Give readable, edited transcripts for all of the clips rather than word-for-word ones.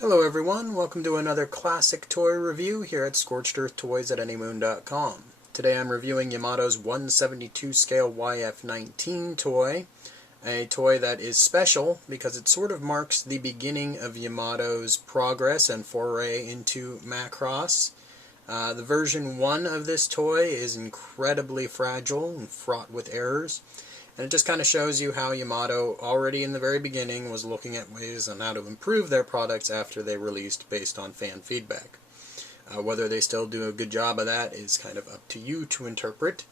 Hello everyone, welcome to another classic toy review here at Scorched Earth Toys at anymoon.com. Today I'm reviewing Yamato's 1/72 scale YF-19 toy, a toy that is special because it sort of marks the beginning of Yamato's progress and foray into Macross. The version 1 of this toy is incredibly fragile and fraught with errors. And it just kind of shows you how Yamato, already in the very beginning, was looking at ways on how to improve their products after they released based on fan feedback. Whether they still do a good job of that is kind of up to you to interpret.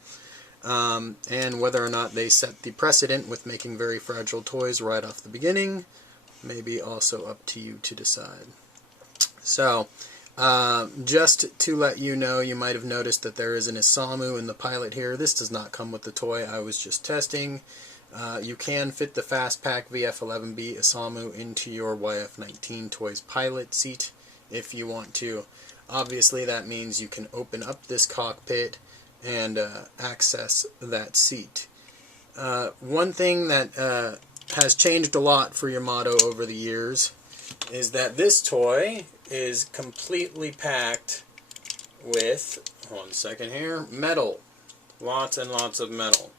And whether or not they set the precedent with making very fragile toys right off the beginning, may be also up to you to decide. So, just to let you know, you might have noticed that there is an Isamu in the pilot here. This does not come with the toy. I was just testing. You can fit the Fastpack VF-11B Isamu into your YF-19 Toys pilot seat if you want to. Obviously that means you can open up this cockpit and access that seat. One thing that has changed a lot for Yamato over the years is that this toy is completely packed with, one second here, metal. Lots and lots of metal.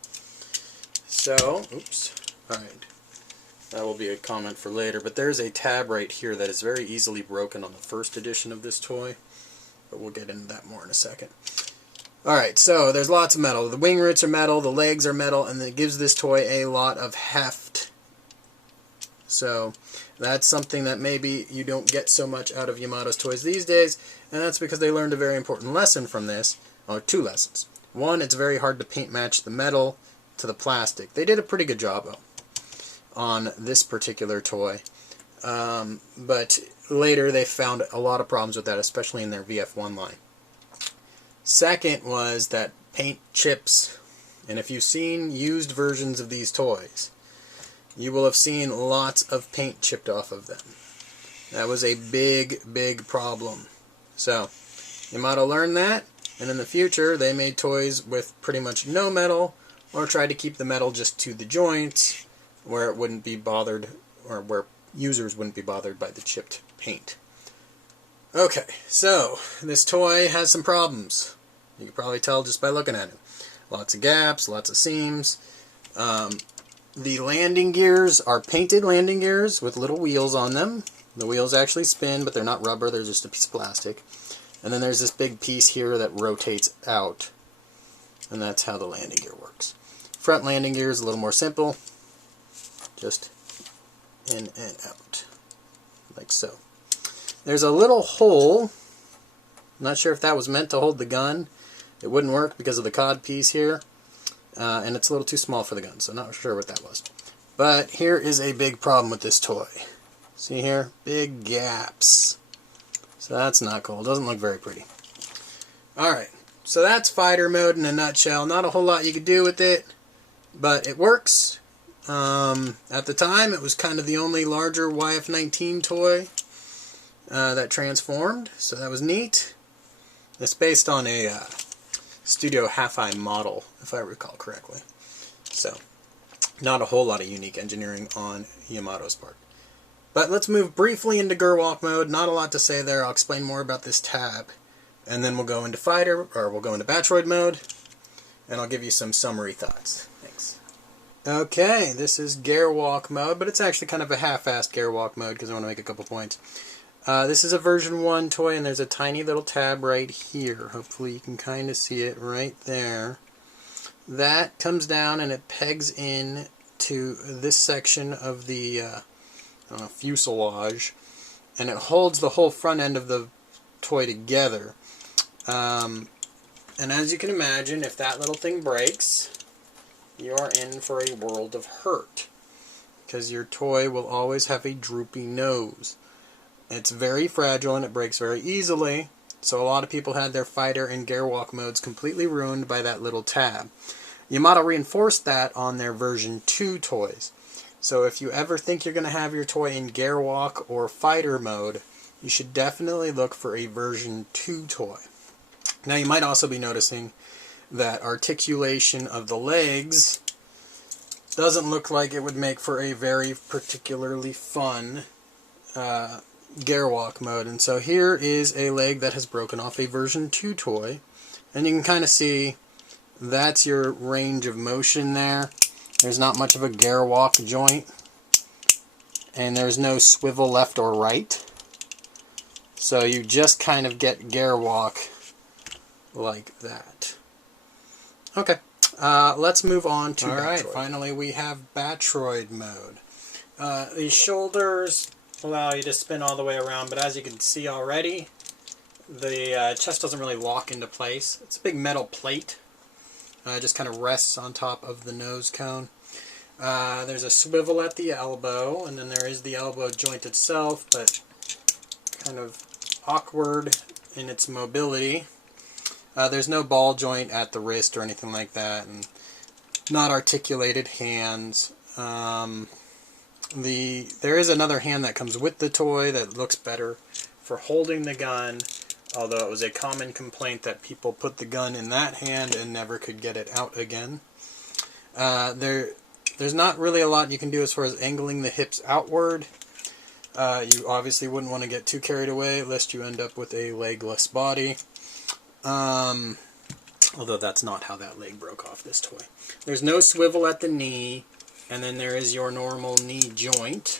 So, oops, alright, that will be a comment for later, but there's a tab right here that is very easily broken on the first edition of this toy, but we'll get into that more in a second. Alright, so there's lots of metal. The wing roots are metal, the legs are metal, and it gives this toy a lot of heft. So that's something that maybe you don't get so much out of Yamato's toys these days, and that's because they learned a very important lesson from this, or two lessons. One, it's very hard to paint match the metal to the plastic. They did a pretty good job though on this particular toy, but later they found a lot of problems with that, especially in their VF1 line. Second was that paint chips, and if you've seen used versions of these toys, you will have seen lots of paint chipped off of them. That was a big, big problem. So, Yamato learned that, and in the future they made toys with pretty much no metal, or tried to keep the metal just to the joints, where it wouldn't be bothered, or where users wouldn't be bothered by the chipped paint. Okay, so, this toy has some problems. You can probably tell just by looking at it. Lots of gaps, lots of seams. The landing gears are painted landing gears with little wheels on them. The wheels actually spin, but they're not rubber, they're just a piece of plastic. And then there's this big piece here that rotates out. And that's how the landing gear works. Front landing gear is a little more simple. Just in and out. Like so. There's a little hole. I'm not sure if that was meant to hold the gun. It wouldn't work because of the cod piece here. And it's a little too small for the gun, so not sure what that was. But here is a big problem with this toy. See here? Big gaps. So that's not cool. It doesn't look very pretty. Alright, so that's fighter mode in a nutshell. Not a whole lot you could do with it, but it works. At the time, it was kind of the only larger YF-19 toy that transformed, so that was neat. It's based on a Studio Half-Eye model, if I recall correctly. So, not a whole lot of unique engineering on Yamato's part. But let's move briefly into Gerlach Mode. Not a lot to say there. I'll explain more about this tab. And then we'll go into Fighter, or we'll go into Batroid Mode, and I'll give you some summary thoughts. Thanks. Okay, this is Gerlach Mode, but it's actually kind of a half-assed Gerlach Mode because I want to make a couple points. This is a version 1 toy, and there's a tiny little tab right here. Hopefully you can kind of see it right there. That comes down and it pegs in to this section of the fuselage, and it holds the whole front end of the toy together. And as you can imagine, if that little thing breaks, you are in for a world of hurt, because your toy will always have a droopy nose. It's very fragile and it breaks very easily, so a lot of people had their fighter and Gerlach modes completely ruined by that little tab. Yamato reinforced that on their version 2 toys. So if you ever think you're going to have your toy in Gerlach or fighter mode, you should definitely look for a version 2 toy. Now you might also be noticing that articulation of the legs doesn't look like it would make for a very particularly fun Gerlach Mode. And so here is a leg that has broken off a version 2 toy. And you can kind of see that's your range of motion there. There's not much of a Gerlach joint. And there's no swivel left or right. So you just kind of get Gerlach like that. Okay, let's move on to Alright, finally we have Batroid Mode. These shoulders allow you to spin all the way around, but as you can see already, the chest doesn't really lock into place. It's a big metal plate. It just kind of rests on top of the nose cone. There's a swivel at the elbow, and then there is the elbow joint itself, but kind of awkward in its mobility. There's no ball joint at the wrist or anything like that, and not articulated hands. There is another hand that comes with the toy that looks better for holding the gun, although it was a common complaint that people put the gun in that hand and never could get it out again. There's not really a lot you can do as far as angling the hips outward. You obviously wouldn't want to get too carried away lest you end up with a legless body. Although that's not how that leg broke off this toy. There's no swivel at the knee, and then there is your normal knee joint,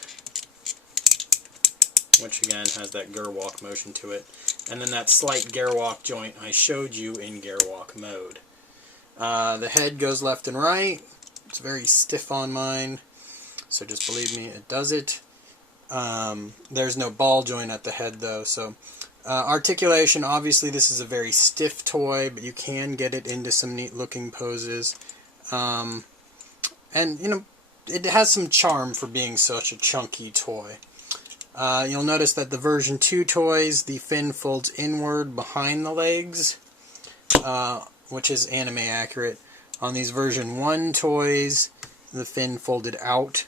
which again has that Gerlach motion to it, and then that slight Gerlach joint I showed you in Gerlach Mode. The head goes left and right. It's very stiff on mine, so just believe me, it does it. There's no ball joint at the head though, so articulation, obviously this is a very stiff toy, but you can get it into some neat looking poses. And you know, it has some charm for being such a chunky toy. You'll notice that the version 2 toys, the fin folds inward behind the legs, which is anime accurate. On these version 1 toys, the fin folded out,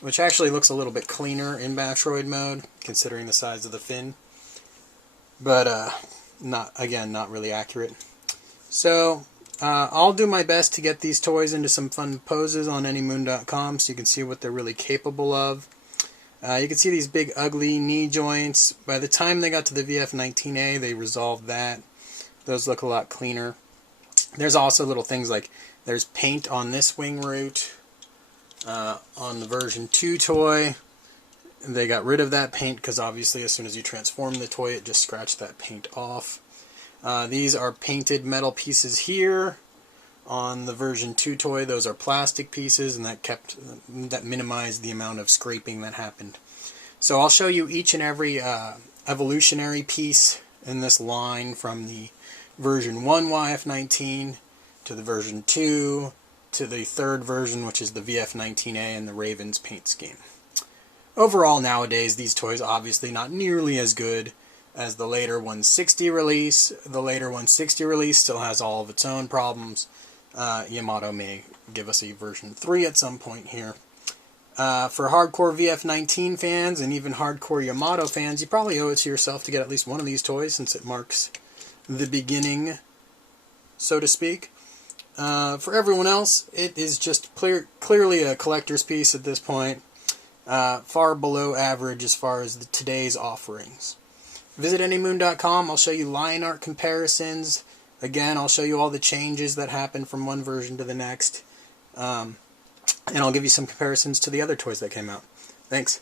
which actually looks a little bit cleaner in Batroid Mode, considering the size of the fin. But, not really accurate. So, I'll do my best to get these toys into some fun poses on anymoon.com so you can see what they're really capable of. You can see these big ugly knee joints. By the time they got to the VF-19A, they resolved that. Those look a lot cleaner. There's also little things like there's paint on this wing root. On the version 2 toy, they got rid of that paint because obviously as soon as you transform the toy, it just scratched that paint off. These are painted metal pieces here. On the version 2 toy, those are plastic pieces, and that minimized the amount of scraping that happened. So I'll show you each and every evolutionary piece in this line, from the version 1 YF-19 to the version 2 to the third version, which is the VF-19A and the Raven's paint scheme. Overall, nowadays, these toys obviously not nearly as good as the later 160 release. The later 160 release still has all of its own problems. Yamato may give us a version 3 at some point here. For hardcore VF-19 fans and even hardcore Yamato fans, you probably owe it to yourself to get at least one of these toys, since it marks the beginning, so to speak. For everyone else, it is just clearly a collector's piece at this point. Far below average as far as today's offerings. Visit anymoon.com. I'll show you line art comparisons. Again, I'll show you all the changes that happen from one version to the next. And I'll give you some comparisons to the other toys that came out. Thanks.